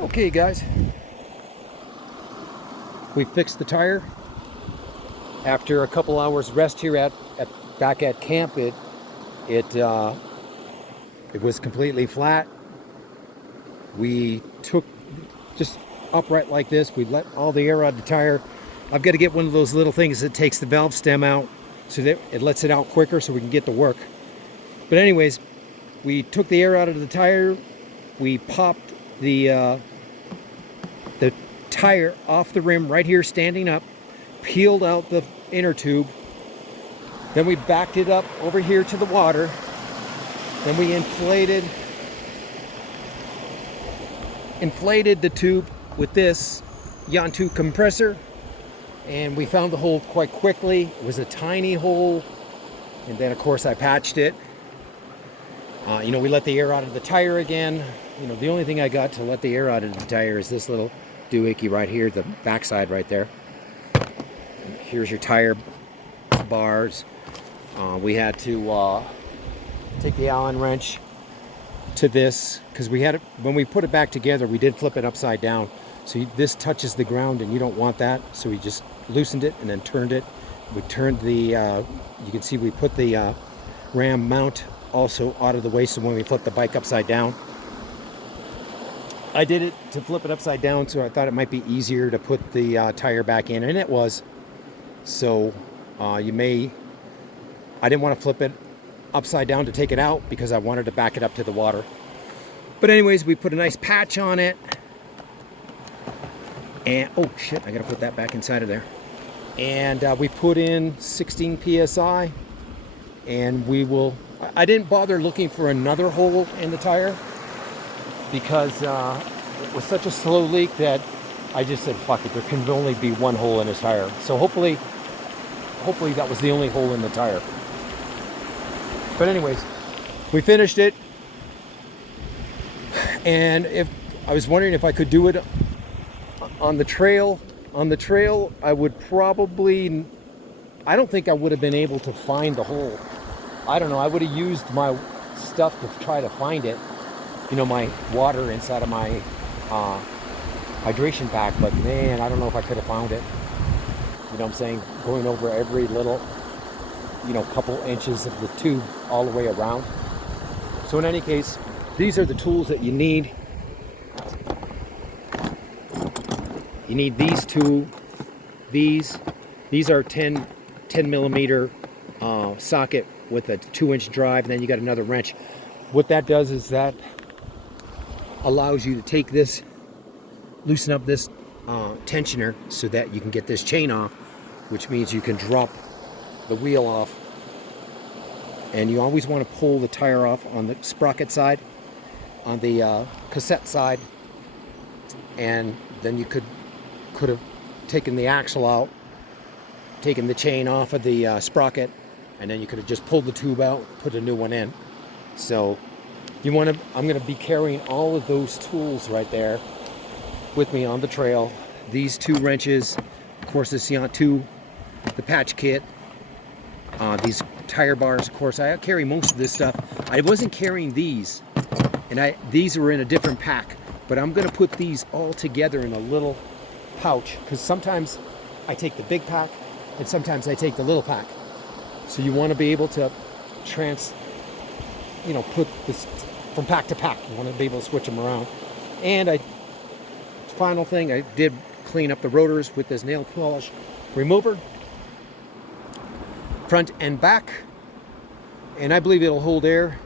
Okay guys, we fixed the tire. After a couple hours rest here back at camp, it was completely flat. We took just upright like this. We let all the air out of the tire. I've got to get one of those little things that takes the valve stem out so that it lets it out quicker so we can get to work. But anyways, we took the air out of the tire. We popped the tire off the rim right here standing up, peeled out the inner tube. Then we backed it up over here to the water. Then we inflated the tube with this Uncut compressor, and we found the hole quite quickly. It was a tiny hole, and then of course I patched it. We let the air out of the tire again. The only thing I got to let the air out of the tire is this little doohickey right here, the backside right there. And here's your tire bars. We had to take the Allen wrench to this because when we put it back together, we did flip it upside down. So this touches the ground and you don't want that. So we just loosened it and then turned it. We turned you can see we put the ram mount also out of the way, so when we flip the bike upside down. I did it to flip it upside down, so I thought it might be easier to put the tire back in, and it was. So I didn't want to flip it upside down to take it out because I wanted to back it up to the water. But anyways, we put a nice patch on it. And oh shit, I gotta put that back inside of there. And we put in 16 psi, and I didn't bother looking for another hole in the tire because it was such a slow leak that I just said, fuck it, there can only be one hole in his tire. So hopefully that was the only hole in the tire. But anyways, we finished it. And I was wondering if I could do it on the trail. On the trail, I don't think I would have been able to find the hole. I don't know, I would have used my stuff to try to find it. My water inside of my hydration pack, but man, I don't know if I could have found it. You know what I'm saying? Going over every little, couple inches of the tube all the way around. So in any case, these are the tools that you need. You need these two. These are 10 millimeter socket with a 2-inch drive, and then you got another wrench. What that does is that allows you to take this, loosen up this tensioner so that you can get this chain off, which means you can drop the wheel off. And you always want to pull the tire off on the sprocket side, on the cassette side, and then you could have taken the axle out, taken the chain off of the sprocket, and then you could have just pulled the tube out, put a new one in. So I'm going to be carrying all of those tools right there with me on the trail. These two wrenches, of course, this Uncut, the patch kit, these tire bars. Of course, I carry most of this stuff. I wasn't carrying these, and these were in a different pack, but I'm going to put these all together in a little pouch because sometimes I take the big pack and sometimes I take the little pack. So you want to be able to put this from pack to pack. You want to be able to switch them around. And final thing, I did clean up the rotors with this nail polish remover, front and back, and I believe it'll hold air.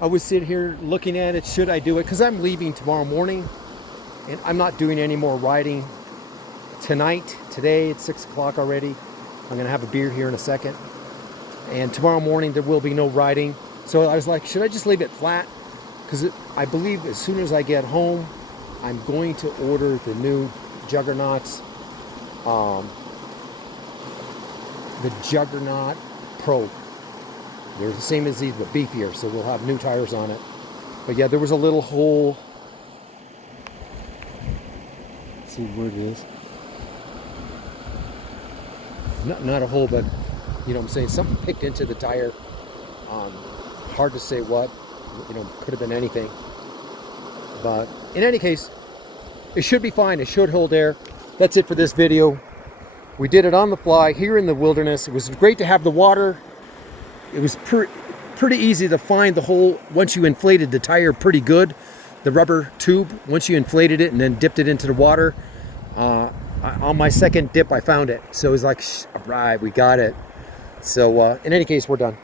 I was sitting here looking at it, should I do it? Because I'm leaving tomorrow morning, and I'm not doing any more riding tonight. Today it's 6 o'clock already. I'm going to have a beer here in a second. And tomorrow morning there will be no riding. So I was like, should I just leave it flat? Because I believe as soon as I get home, I'm going to order the new Juggernauts, the Juggernaut Pro. They're the same as these, but beefier, so we'll have new tires on it. But yeah, there was a little hole. Let's see where it is. Not a hole, but you know what I'm saying, something picked into the tire. Hard to say what, could have been anything. But in any case, it should be fine. It should hold air. That's it for this video. We did it on the fly here in the wilderness. It was great to have the water. It was pretty easy to find the hole once you inflated the tire pretty good. The rubber tube, once you inflated it and then dipped it into the water. On my second dip, I found it. So it was like, all right, we got it. So in any case, we're done.